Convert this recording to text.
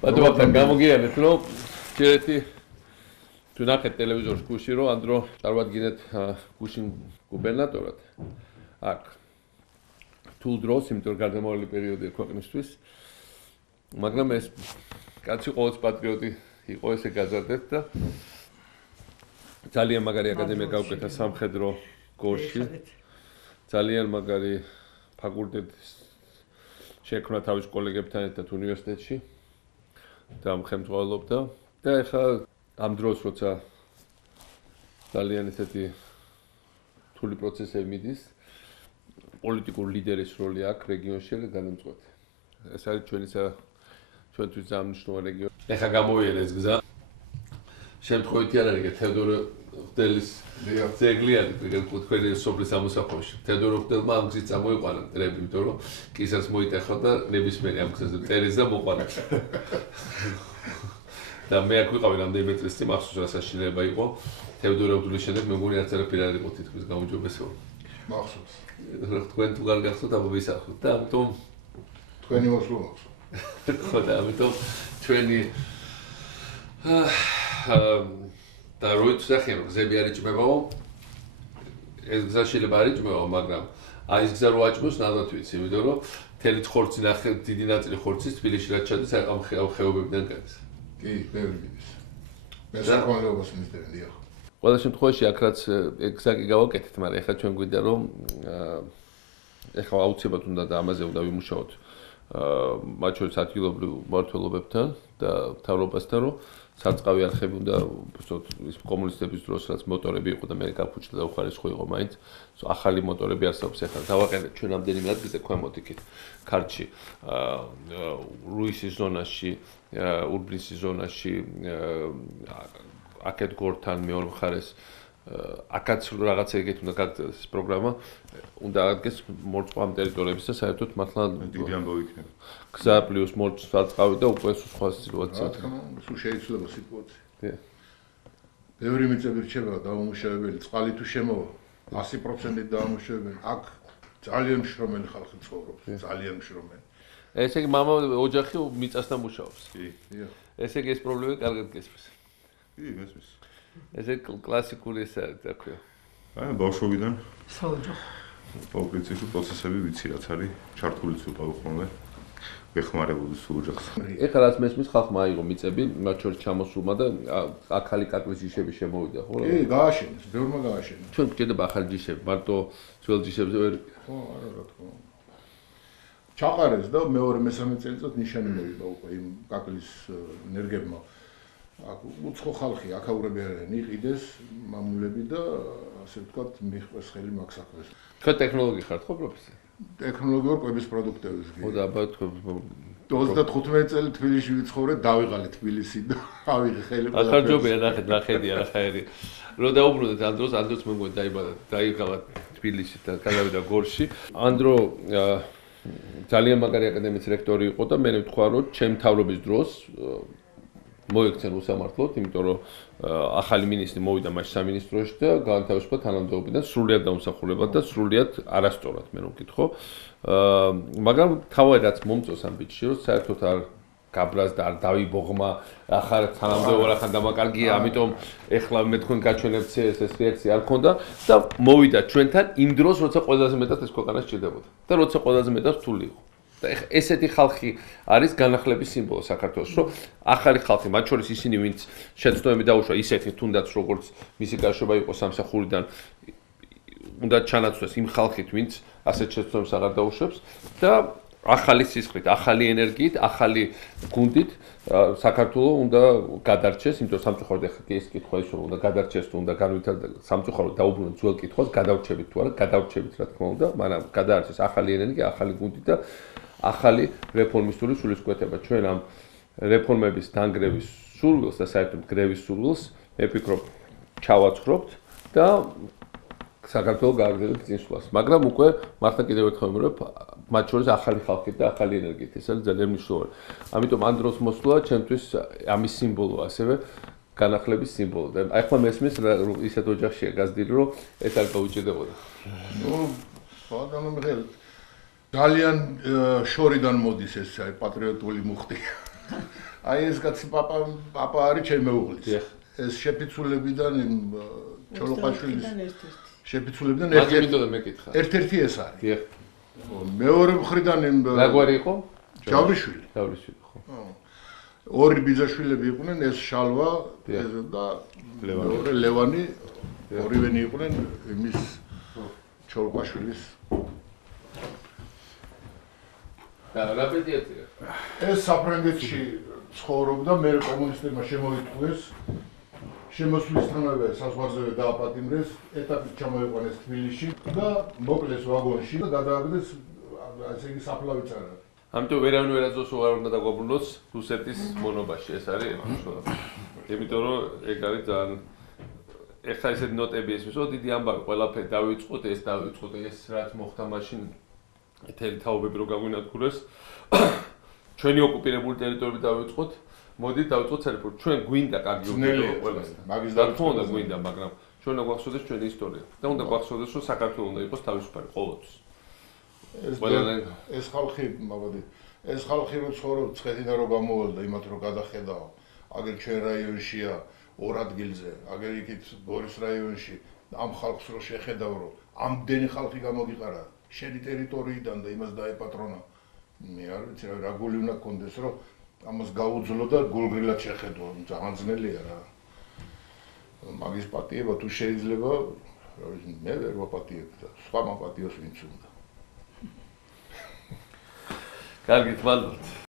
ბატონებთან გამოგიარეთ, რომ ჯერეთი თუ ნახეთ ტელევიზორში გუში, რომ ანდრო წარვადგინეთ გუშინ გუბერნატორად. აქ თულ დროს, იმიტომ რომ გარდამავალი პერიოდია ქვეყნისთვის. მაგრამ ეს კაცი ყოველთვის პატრიოტი იყო, ესე გაზარდეთ და ძალიან მაგარი აკადემია გავუკეთა სამხედრო გორში. ძალიან მაგარი ფაკულტეტის შექმნა თავის კოლეგებთან ერთად უნივერსიტეტში და ხელმძღვანელობდა და ეხლა ამ დროს როცა ძალიან ესეთი რთული პროცესები მიდის პოლიტიკურ ლიდერის როლი აქვს რეგიონში გადამწყვეტი. ეს არის ჩვენთვის ძალიან მნიშვნელოვანი რეგიონი. ეხლა გამოვიέρα ეს გზა. შემთხვევით არ არის თედორე ხდელის ძეგლი არის თქვენი სოფლის ამოსახვევში. თედორე ხდელმა ამ გზით წამოიყვანა ტრები, იმიტომ რომ კისერს მოიტეხა და ნებისმიერი ამ გზაზე წერის და მოყვანა. და მე აქ ვიყავი რამდენიმე წლის წინ მახსოვს რა საშინელება იყო. თედორე ხდელის შემდეგ მე მგონი არც არაფერი არ იყო თითქმის გაუმჯობესებული. მახსოვს. თქვენ თუ არ გახსოვთ, აბა ვისახოთ და ამიტომ თქვენი მოსვლა მახსოვს. ხო და ამიტომ ჩვენი და როით სახე რომ გზები არ იჭმებაო ეს გზა შეიძლება არ იჭმებაო მაგრამ აი ეს გზა რო აჭმოს ნამდვილად ვიცი იმიტომ რომ თელი ხორცი ნახე დიდი ნაწილი ხორცის თბილისში რაც ჩადის ამ ხეობებიდან გადის კი ბევრი მიდის მე საკმაოდ მისდევენ დიახ ყველა შემთხვევაში აქ რაც გზა კი გავაკეთეთ მაგრამ ეხლა ჩვენ გვინდა რომ ეხლა აუცილებლად უნდა და ამაზე უნდა ვიმუშაოთ მათ შორის ადგილობრივ მმართველობებთან და მთავრობასთან რომ საწყავი არხები უნდა უბრალოდ ის კომუნისტების დროს რაც მოტორები იყო და მე გაფუჭდა და უხარისხო იყო მაინც ახალი მოტორები არსებობს ეხლა დავაყენეთ ჩვენ ამდენიმე ადგილზე ქვემოთ იქით ქართლში რუისის ზონაში ურბნისის ზონაში აკეთ გორთან მეორე მხარეს აქაც რაღაცა ეგეთ უნდა გაგრძელდეს ეს პროგრამა უნდა ადგეს მორწყვამ ტერიტორიების და საერთოდ მართლა დიდი ამბავი იქნება გზა პლუს მოწყავი და უკვე სხვა სიტუაცია. რა თქმა უნდა, სულ შეიძლება სიტუაცია. დიახ. ბევრი მიწები რჩება დაუმუშავებელი, წყალი თუ შემოვა 100%-ით დაუმუშავებელი. აქ ძალიან მშრომელი ხალხი ცხოვრობს, ძალიან მშრომელი. ესე იგი მამა ოჯახი მიწასთან მუშაობს. კი, დიახ. ესე იგი ეს პრობლემა კარგად გესმის. კი, გესმის. ესე კლასიკური ეს არის, რა ქვია. აი, ბავშვობიდან საოჯახო პოლიტიკური პროცესები ვიცი რაც არის, ჩართულიც ვიყავ ხოლმე. ვეხმარებოდი სულ ოჯახს. ეხლა რაც მესმის ხალხმა აიღო მიწები, მათ შორის ჩამოსულმა და ახალი კაკლის ჯიშები შემოვიდა, ხო? კი, გააშენეს, ბევრმა გააშენეს. ჩვენ გვჭირდება ახალი ჯიშები, მარტო ძველ ჯიშებზე ვერ ხო, არა, რა თქმა უნდა. ჩაყარეს და მეორე მესამე წელიწად ნიშანი მოვიდა უკვე იმ კაკლის ენერგებმა. აქ უცხო ხალხი, აქაურები არიან, იყიდეს მამულები და ასე ვთქვათ, მიხვეს ხელი მაგ საქმეს. თქვენ ტექნოლოგი ხართ ხო პროფესია? ტექნოლოგიურ კვების პროდუქტების კი. ხო და აბა 35 წელი თბილისში ვიცხოვრე, დავიღალე თბილისი და ავიღე ხელი. ახალ ჯობია ნახეთ, ნახედია რა ხაერი. რო დაუბრუნდეთ ამ დროს მე მგონი დაიღალა თბილისში და გადავიდა გორში. ანდრო ძალიან მაგარი აკადემიის რექტორი იყო და მე ვთქვა რომ ჩემ მთავრობის დროს მოიქცენ უსამართლოდ, იმიტომ რომ ახალი მინისტრი მოვიდა მაშინ სამინისტროში და განთავისუფლა თანამდებობიდან სრულიად დაუმსახურებად და სრულიად არასწორად მე რომ ვკითხო. მაგრამ თავად რაც მომწონს ამ ბიჭში, რომ საერთოდ არ გაბრაზ და არ დავიბოღმა, ახლა თანამდებობა რახან დამაკარგია, ამიტომ ეხლა მე თქვენ გაჩვენებთ ეს რეაქცია არ ქონდა და მოვიდა ჩვენთან იმ დროს, როცა ყველაზე მეტად ეს ქვეყანა სჭირდებოდა და როცა ყველაზე მეტად რთული იყო. და ესეთი ხალხი არის განახლების სიმბოლო საქართველოს, რომ ახალი ხალხი, მათ შორის ისინი, ვინც შეცდომები დაუშვა, ისეთი თუნდაც როგორც მისი გაშვება იყო სამსახურიდან, უნდა ჩანაცვლეს იმ ხალხით, ვინც ასეთ შეცდომებს აღარ დაუშვებს და ახალი სისხლით, ახალი ენერგიით, ახალი გუნდით საქართველოს უნდა გადარჩეს, იმიტომ სამწუხაროდ ახლა ეს კითხვა ის რომ უნდა გადარჩეს თუ უნდა განვითარდეს სამწუხაროდ დაუბრუნოთ ძველ კითხვას, გადავრჩებით თუ არა, გადავრჩებით რა თქმა უნდა, მაგრამ გადაარჩეს ახალი ენერგია, ახალი გუნდი და ახალი რეფორმისტული სულისკვეთება. ჩვენ ამ რეფორმების დანგრევის სურვილს და საერთოდ გრევის სურვილს მე ვფიქრობ ჩავაცხრობთ და საქართველოს გააგრძელებს წინსვლას. მაგრამ უკვე მართლა კიდევ ერთხელ ვიმეორებ, მათ შორის ახალი ხალხით და ახალი ენერგიით. ეს არის ძალიან მნიშვნელოვანი. ამიტომ ამ დროს მოსვლა ჩემთვის ამის სიმბოლო ასევე განახლების სიმბოლო. და აი ხომ მესმის ისეთ ოჯახშია გაზრდილი, რომ ეს არ გაუჭირდებოდა. ნუ, ბატონო მიხეილ ძალიან შორიდან მოდის ეს პატრიოტული მუხტი. აი ეს კაცი პაპა არის ჩემი მეუღლიც. ეს შეფიცულებიდან იმ ჩოლოყაშვილის შეფიცულებიდან ერთ-ერთი ეს არის. დიახ. მეორე მხრიდან იმ რა გვარი იყო? ჯავრიშვილი. ჯავრიშვილი ხო. ორი ბიძაშვილები იყვნენ, ეს შალვა და მეორე ლევანი, ორივენი იყვნენ იმის ჩოლოყაშვილის. რა პედიატრია? ეს საფრანგეთში ცხოვრობდა, მე კომუნისტებმა შემოიტყვეს. შემოსვლისთანავე საზღვარზე დააპატიმრეს, ეტაპით ჩამოიყვანეს თბილისში და მოკლეს ვაგონში და გადააგდეს ასე იგი საფლავიც არ არის. ამიტომ ვერავინ ვერ აძლევს უარ უნდა დაგვაბრუნოს რუსეთის მონობაში, ეს არის მნიშვნელოვანი. იმიტომ რომ ეგ არის ძალიან ეხლა ესეთი ნოტები ესმისო, დიდი ამბავი, ყველაფერი დავიწყოთ, ეს რაც მოხდა მაშინ ეთერი თაობები რო გაგვინადგურეს. ჩვენი ოკუპირებული ტერიტორიები დავიწყოთ. მოდით დავიწყოთ საერთოდ ჩვენ გვინდა კარგი ოკუპირება ყველასთან. მაგის დარწმუნება გვინდა, მაგრამ ჩვენ უნდა გვახსოვდეს ჩვენი ისტორია და უნდა გვახსოვდეს რომ საქართველოს უნდა იყოს თავისუფალი ყოველთვის. ეს ხალხი, მაგალითად, ეს ხალხი რო ცხოვრობს ცხეთიდან რო გამოვალდა იმათ რო გადახედაო. აგერ ჩვენ რაიონშია ორ ადგილზე, აგერ იქით გორის რაიონში ამ ხალხს რო შეხედავ რომ ამდენი ხალხი გამოგიყარა შენი ტერიტორიიდან და იმას დაეპატრონა. მე არ ვიცი რა გული უნდა გქონდეს რომ ამას გაუძლო და გულგრილად შეხედო, ძალიან ძნელია რა. მაგის პატიება თუ შეიძლება, რა ვიცი, მე ვერ ვაპატიებ და სხვა მაპატიოს ვინც უნდა. კარგით, მადლობთ.